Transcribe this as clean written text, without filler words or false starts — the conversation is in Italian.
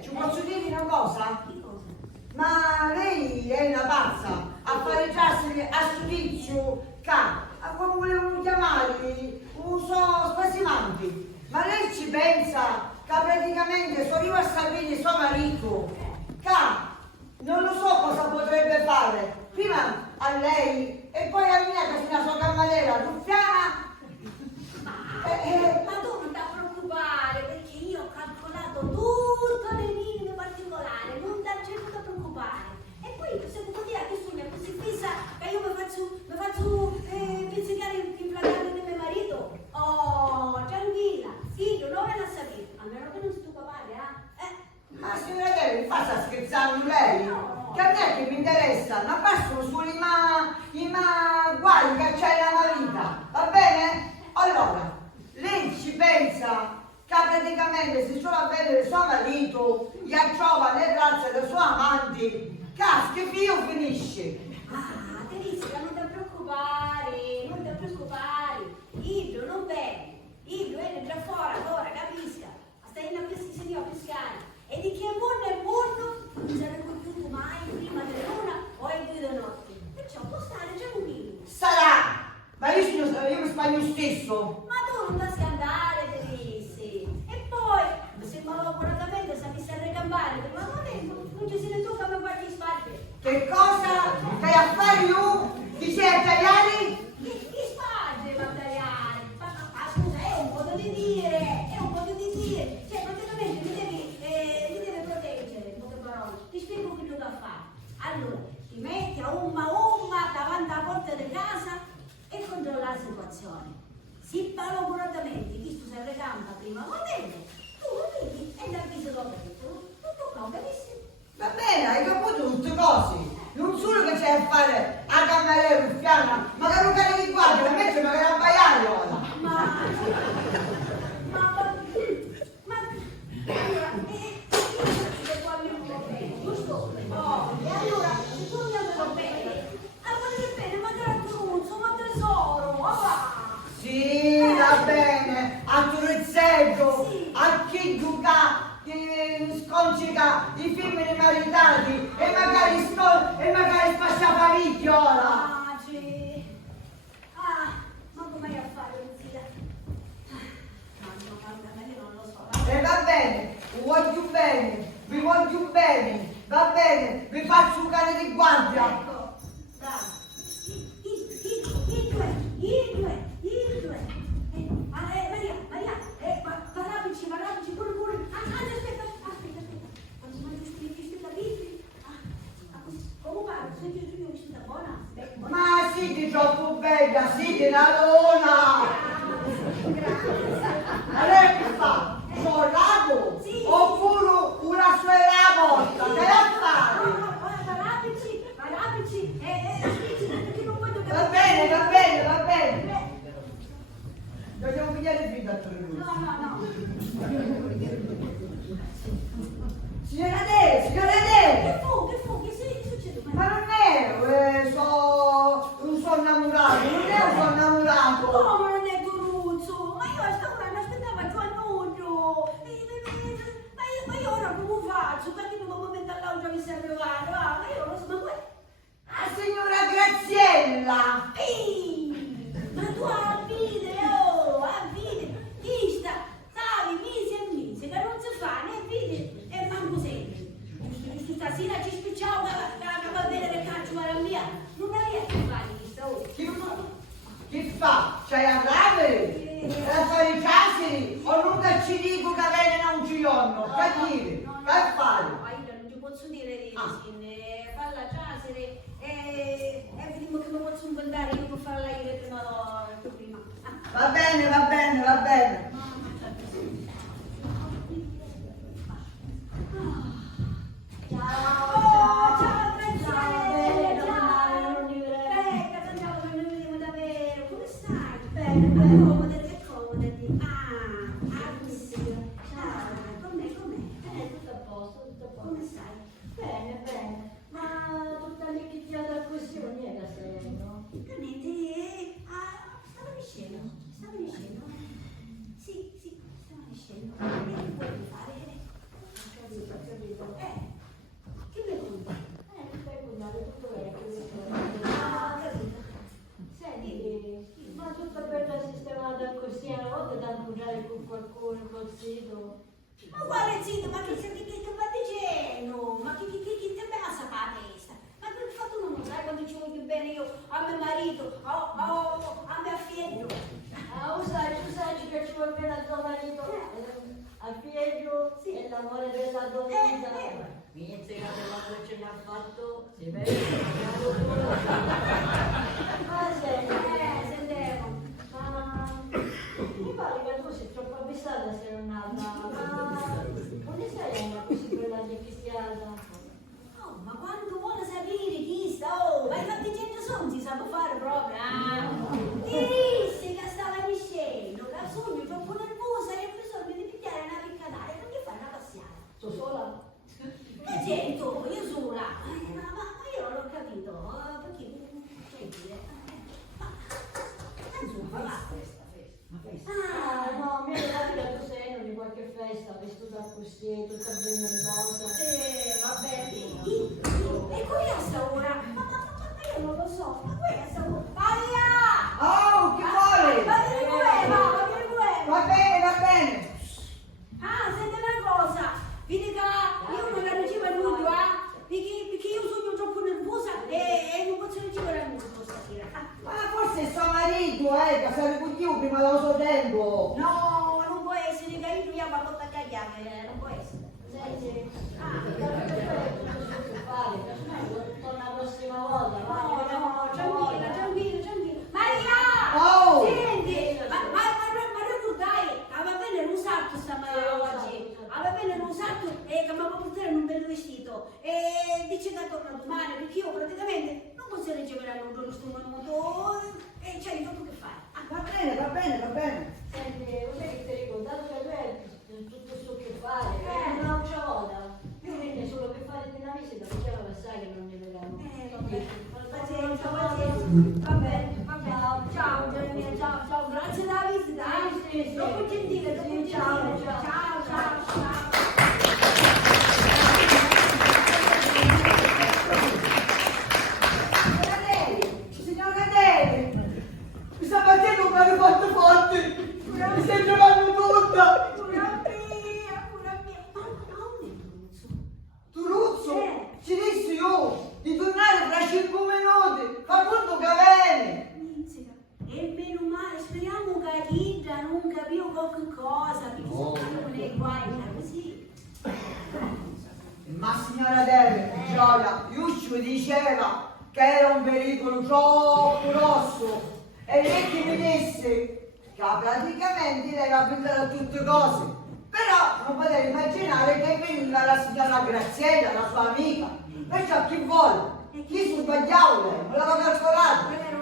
lei, ci posso dire una cosa? Che cosa? Ma lei è una pazza a pareggiarsi a sto tizio come volevano chiamare, uso spasimanti. Ma lei ci pensa che praticamente sono io a sapere suo marito, non lo so cosa potrebbe fare, prima a lei e poi a mia che è la sua cameriera ruffiana. Ma tu non ti preoccupare, perché io ho calcolato tutte le minime particolari, non ti certo da preoccupare. E poi se tu dire che sono così fissa che io mi faccio pizzicare il placare di mio marito. Oh, tranquilla, figlio, non me la sapete, a meno che non sia tuo papà, Ma signora Dele, mi sta scherzando lei? No. Che a me che mi interessa, ma bastano solo i guai che c'è nella vita, va bene? Allora, lei ci pensa che praticamente se solo a vedere suo marito gli trova le braccia dei suoi amanti, che figlio finisce. Ah, Teresca, non ti preoccupare, non ti preoccupare. Idro non bene, Idro è già fuori, ora capisca. Stai in a pescare. E di chi è buono, non si è compiuto mai prima dell'una o ai 2 di notte. Perciò può stare tranquillo. Sarà! Ma io mi sbaglio stesso. Ma tu non ti scandare, Terese. E poi, se malauguratamente sapessi arrecambare per la momento, non ci se ne tocca a me guardi in spalle. Che cosa stai a fare io? Ti sei a tagliare? Chi spagge materiali? Ma scusa, è un modo di dire, è un modo di dire. Cioè, praticamente mi devi proteggere, in poche parole. Ti spiego che tu da fare. Allora, ti metti a umma davanti alla porta di casa e controlla la situazione. Se malauguratamente chi tu si recampa prima modello, tu lo vedi e dal viso dopo tutto qua, benissimo. Va bene, hai capito tutte cose. Non solo che c'è a fare a cameriera ruffiana, ma che non cade di guardia, la metto magari a baiare ora. Allora, se poi mi va bene, giusto? Oh, e allora, se tu mi andrò bene, allora bene, magari Truzzo, ma tesoro, va! Sì, va bene, a Turizzetto, Sì. a chi gioca, che scongiga i femmini maritati e magari spaccia parecchiola. Ma come a fare, zia? Ma io non lo so. E va bene, vi voglio bene, va bene, vi faccio un cane di guardia. Ecco, bravo. I due. Maria, parapici, pure. Aspetta. Aspetta, capiti? Come parlo? Senti, tu mi uscita buona? Ma sì, che troppo bella, sì, che la luna. Grazie. Ma lei che fa? C'ho lago? Sì. Oppure una suora morta? Che la fare? Parapici, perché non voglio Va bene. Dobbiamo pigliare il figlio a Torino. No. Signora De! Che fu? Che succede? Ma non è, sono innamorato, non è un suo innamorato. Come non è Toruzzo? Ma io a sta ora non aspettavo il tuo annuncio. Ma io ora come faccio? Perché in un momento all'altro mi serve arrivare? Ma io non so, ma poi... La signora Graziella! Ehi! Ma tu avvide! Chi sta? Stavi mesi, che non si fa né vidi e manco senti. Giusto stasera ci spicciamo che va bene le calcio alla mia. Non riesco a fare questa ora. Che fa? C'hai a ravere? A fare i caseri? O non ci dico che viene a un giorno? Che dire? Che fare? Ma io non ti posso dire di falla giacere e vediamo che mi posso inventare io per farla io prima. Va bene. Ciao, Graziella! Ciao! Becca, sentiamo che noi vediamo davvero. Come stai? Bene. Accomodati. Così. Ciao. Com'è? Tutto a posto. Come stai? Bene. Ma tutta nicchiata a questioni è da sempre, no? Niente. Stavo dicendo. l'amore della tua vita. Inizia che l'amore ce l'ha fatto, si vede che ma sentiamo, ma mi pare che tu sei troppo avvistata se non nata, ma come sei una così bella di cristiana? Oh, ma quando vuole sapere chi sta, oh, ma infatti gente sono, si sa fare proprio, ti disse che stava dicendo, che al sogno troppo nervosa e ha bisogno di pigliare una piccanale, non gli fai una passiata. Sono sola? Certo, io sola, ma io non l'ho capito, perché, senti, insomma, va. Ah, no, mi ricordo che tu sei in di qualche festa, vestita così, tutta vermentosa. Vabbè, e qui a sta ora? Ma io non lo so, ma qui a sta ora? Maria! Oh, che vuole? Ma che vuoi? Ma che vuoi? Va bene, va bene. Ah, senti una cosa, vedi che io non la ricevo nudo, perché io sono troppo nervosa e non posso ricevere nudo stasera. Ma forse è suo marito, che sarà con io prima dello suo tempo. No, non può essere, che io mi ha fatto cagliare, non può essere. Senti, torna la prossima volta, No, tranquillo. Maria! Oh! Senti, ma ricordai, aveva bene l'usato oggi, aveva bene l'usato e che mi aveva portato in un bel vestito e dice che torna domani perché io praticamente non posso ricevere un giorno sto minuto e c'è tutto che fare. Va bene, va bene, va bene. Senti, cos'è che ti ricordato che lui è tutto sto che fare? Un'altra volta. Io venne solo per fare una visita, perché lo sai che non ne vediamo. Pazienza. Va bene. Ciao Geremia, ciao. Grazie della visita. Sì. Troppo gentile, troppo gentile. Ciao. Signora Deli, mi sta battendo un mare fatto forte. Mi stai trovando tutta. Pura mia. Ma non è bruzzo. Turuzzo, ci dissi io di tornare fra 5 minuti. Fa conto che viene. Mizzica. E meno male, speriamo che Hilda non capiva qualche cosa, perché se non è guai, così. Ma signora Deli, Gioia, Iuscio diceva che era un pericolo troppo grosso e lei che mi disse che praticamente lei va a prendere tutte cose. Però non potete immaginare che è venuta la signora Graziella, la sua amica. Perciò chi vuole? Chi si sbagliava lei? Non l'aveva calcolato. Vero,